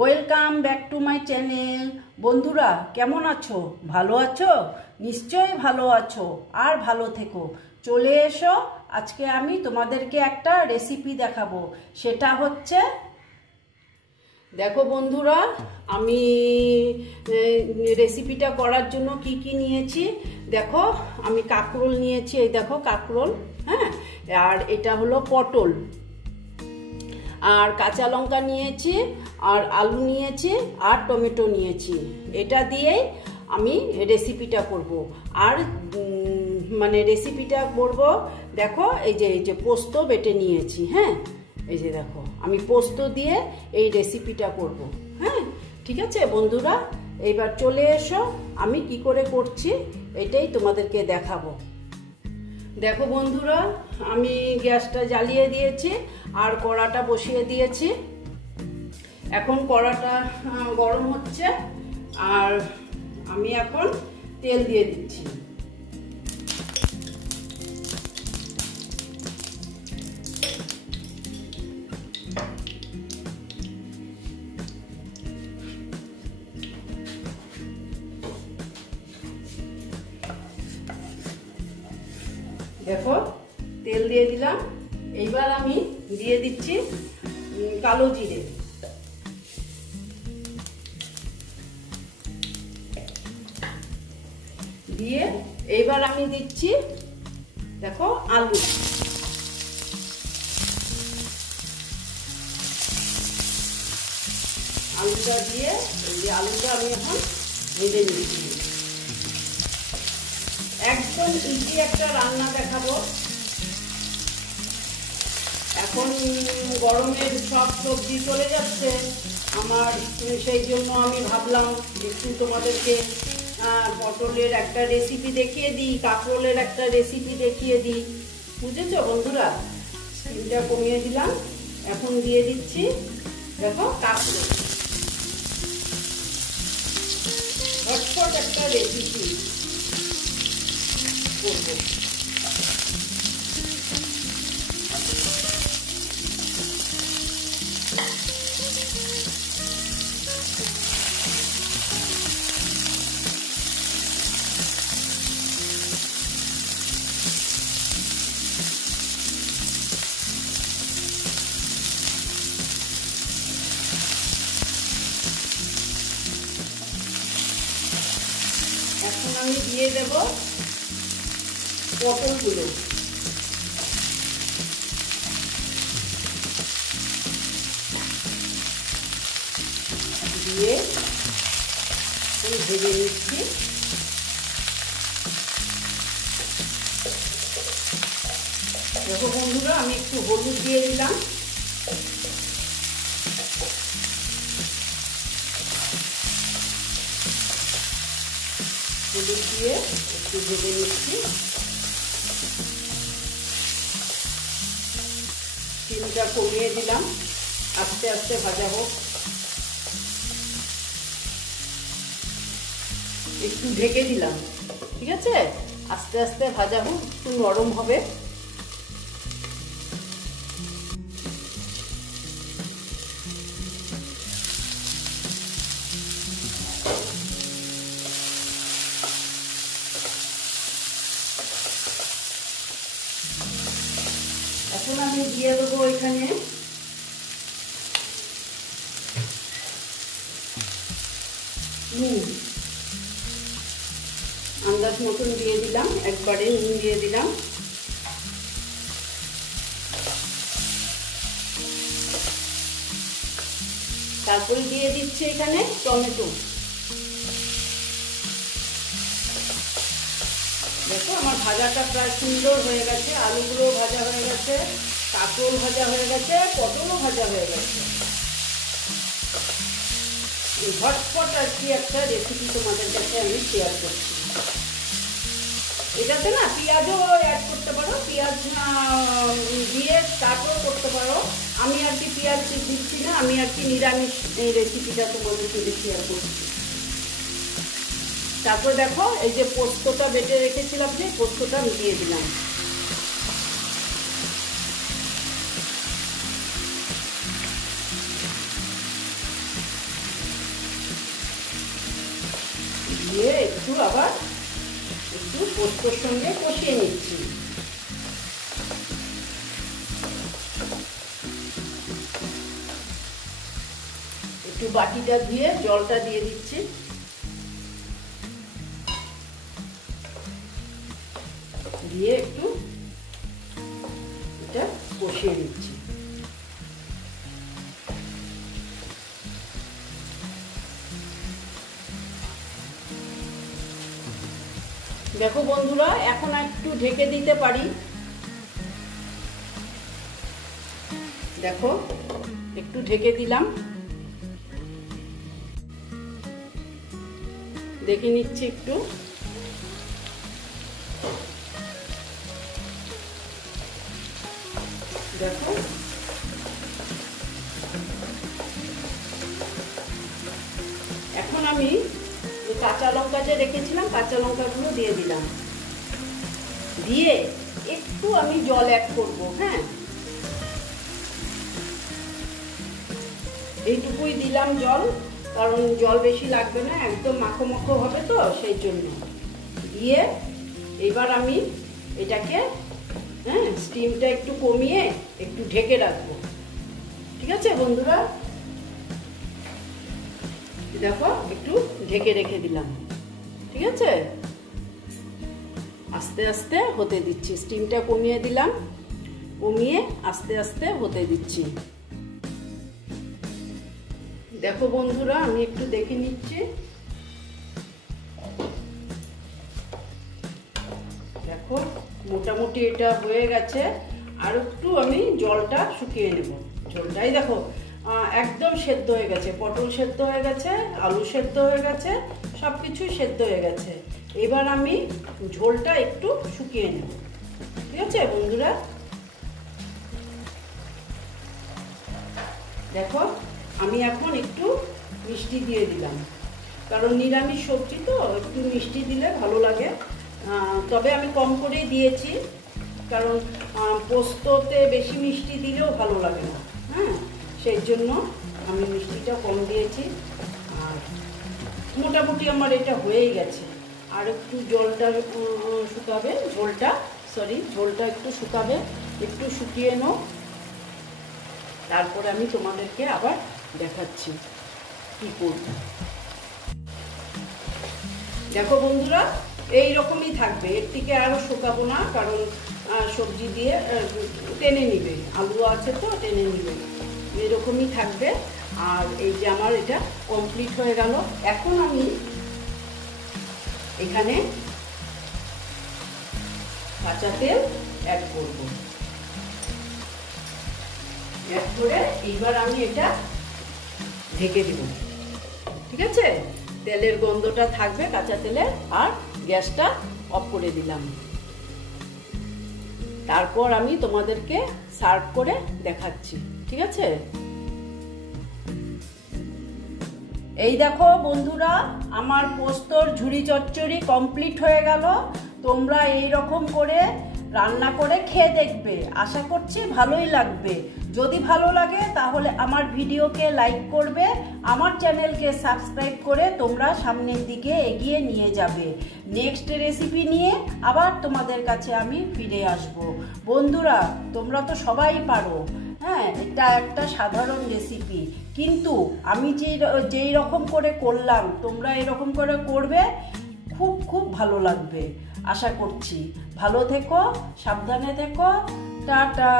Welcome back to my channel. বন্ধুরা কেমন আছো? ভালো আছো? নিশ্চয়ই ভালো আছো, আর ভালো থেকো। চলে এসো, আজকে আমি তোমাদেরকে একটা রেসিপি দেখাবো। সেটা হচ্ছে, দেখো বন্ধুরা, আমি রেসিপিটা করার জন্য কি কি নিয়েছি দেখো। আমি কাঁকরোল নিয়েছি, এই দেখো কাঁকরোল, হ্যাঁ। আর এটা হলো পটল, আর কাঁচা লঙ্কা নিয়েছি, আর আলু নিয়েছি, আর টমেটো নিয়েছি। এটা দিয়েই আমি রেসিপিটা করব। আর রেসিপিটা করব, দেখো এই যে পোস্ত বেটে নিয়েছি, হ্যাঁ। এই যে দেখো, আমি পোস্ত দিয়ে এই রেসিপিটা করব, হ্যাঁ। ঠিক আছে বন্ধুরা, এইবার চলে এসো, আমি কি করে করছি এটাই তোমাদেরকে দেখাবো। দেখো বন্ধুরা, আমি গ্যাসটা জ্বালিয়ে দিয়েছি আর কড়াটা বসিয়ে দিয়েছি। এখন কড়াটা গরম হচ্ছে, আর আমি এখন তেল দিয়ে দিচ্ছি। দেখো তেল দিয়ে দিলাম। এইবার আমি দিয়ে দিচ্ছি কালো জিরে, দিয়ে এইবার আমি দিচ্ছি, দেখো, আলু। আলুটা দিয়ে এই যে আলুটা আমি এখন ভেজে নিচ্ছি। একদম ইজি একটা রান্না দেখাবো। এখন গরমের সব সবজি চলে যাচ্ছে আমার, সেই জন্য আমি ভাবলাম একটু তোমাদেরকে পটলের একটা রেসিপি দেখিয়ে দিই, কাঁকরোলের একটা রেসিপি দেখিয়ে দিই। বুঝেছো বন্ধুরা? স্টিমটা কমিয়ে দিলাম, এখন দিয়ে দিচ্ছি, দেখো, কাঁকরোল। ঝটপট একটা রেসিপি করবো। এখন আমি দিয়ে দেব পটলগুলো। দিয়ে ভেজে নিচ্ছি। দেখো বন্ধুরা, আমি একটু হলুদ দিয়ে দিলাম। হলুদ দিয়ে একটু ভেজে নিচ্ছি। চিনিটা কমিয়ে দিলাম, আস্তে আস্তে ভাজা হোক। একটু ঢেকে দিলাম, ঠিক আছে, আস্তে আস্তে ভাজা হোক, একটু নরম হবে। এখন আমি দিয়ে দেবো এখানে নুন। আন্দাজ মতন দিয়ে দিলাম, একবারে নুন দিয়ে দিলাম। তারপরে দিয়ে দিচ্ছি এখানে টমেটো। দেখো আমার ভাজাটা প্রায় সুন্দর হয়ে গেছে, আলুগুলো ভাজা হয়ে গেছে, কাঁকরোল ভাজা হয়ে গেছে, পটলও ভাজা হয়ে গেছে। ঝটপট আর কি একটা রেসিপি তোমাদের কাছে আমি শেয়ার করছি। এটাতে না পেঁয়াজও অ্যাড করতে পারো, পেঁয়াজ দিয়ে তারপর করতে পারো। আমি আর কি পেঁয়াজ দিচ্ছি না, আমি আর কি নিরামিষ এই রেসিপিটা তোমাদের সাথে শেয়ার করছি। তারপর দেখো, এই যে পোস্তটা বেটে রেখেছিলাম, যে পোস্তটা আমি দিয়ে দিলাম। দিয়ে একটু আবার একটু পোস্তর সঙ্গে কষিয়ে নিচ্ছি। একটু বাটিটা ধুয়ে জলটা দিয়ে দিচ্ছি। দিয়ে একটু এটা কষিয়ে দিচ্ছি। দেখো বন্ধুরা, এখন একটু ঢেকে দিতে পারি। দেখো একটু ঢেকে দিলাম, দেখে নিচ্ছি একটু। দেখো এখন আমি কাঁচা লঙ্কা যে রেখেছিলাম কাঁচা লঙ্কাগুলো দিয়ে দিলাম। দিয়ে একটু আমি জল অ্যাড করব। হ্যাঁ, এইটুকুই দিলাম জল, কারণ জল বেশি লাগবে না, একদম মাখো মাখো হবে তো সেই জন্য। দিয়ে এবার আমি এটাকে স্টিমটা একটু কমিয়ে একটু ঢেকে রাখবো। ঠিক আছে বন্ধুরা, দেখো একটু ঢেকে রেখে দিলাম। ঠিক আছে, আস্তে আস্তে হতে দিচ্ছি। স্টিমটা কমিয়ে দিলাম, কমিয়ে আস্তে আস্তে হতে দিচ্ছি। দেখো বন্ধুরা, আমি একটু দেখে নিচ্ছি। দেখো মোটামুটি এটা হয়ে গেছে। আর একটু আমি জলটা শুকিয়ে নেব। ঝোলটাই দেখো একদম সেদ্ধ হয়ে গেছে, পটল সেদ্ধ হয়ে গেছে, আলু সেদ্ধ হয়ে গেছে, সব কিছুই সেদ্ধ হয়ে গেছে। এবার আমি ঝোলটা একটু শুকিয়ে নেব। ঠিক আছে বন্ধুরা, দেখো আমি এখন একটু মিষ্টি দিয়ে দিলাম, কারণ নিরামিষ সবজি তো একটু মিষ্টি দিলে ভালো লাগে। তবে আমি কম করেই দিয়েছি, কারণ পোস্ততে বেশি মিষ্টি দিলেও ভালো লাগে না। হ্যাঁ, সেই জন্য আমি মিষ্টিটা কম দিয়েছি। আর মোটামুটি আমার এটা হয়েই গেছে। আর একটু জলটা শুকাবে, ঝোলটা একটু শুকাবে, একটু শুকিয়ে নাও, তারপরে আমি তোমাদেরকে আবার দেখাচ্ছি কি করব। দেখো বন্ধুরা, এই রকমই থাকবে, এর থেকে আরও শুকাবো না, কারণ সবজি দিয়ে টেনে নিবে, আলু আছে তো টেনে নিবে, এরকমই থাকবে। আর এই যে আমার এটা কমপ্লিট হয়ে গেল। এখন আমি এখানে কাঁচা তেল অ্যাড করব। অ্যাড করে এইবার আমি এটা ঢেকে দিব। ঠিক আছে, তেলের গন্ধটা থাকবে কাঁচা তেলের। আর গ্যাসটা অফ করে দিলাম। তারপর আমি তোমাদেরকে সার্ভ করে দেখাচ্ছি। ঠিক আছে, এই দেখো বন্ধুরা, আমার পোস্তর ঝুরি চচ্চড়ি কমপ্লিট হয়ে গেল। তোমরা এই রকম করে রান্না করে খেয়ে দেখবে, আশা করছি ভালোই লাগবে। যদি ভালো লাগে তাহলে আমার ভিডিওকে লাইক করবে, আমার চ্যানেলকে সাবস্ক্রাইব করে তোমরা সামনের দিকে এগিয়ে নিয়ে যাবে। নেক্সট রেসিপি নিয়ে আবার তোমাদের কাছে আমি ফিরে আসব। বন্ধুরা, তোমরা তো সবাই পারো। হ্যাঁ, এটা একটা সাধারণ রেসিপি, কিন্তু আমি যেই রকম করে করলাম তোমরা এরকম করে করবে, খুব খুব ভালো লাগবে। আশা করছি। ভালো থেকো, সাবধানে থেকো, টাটা।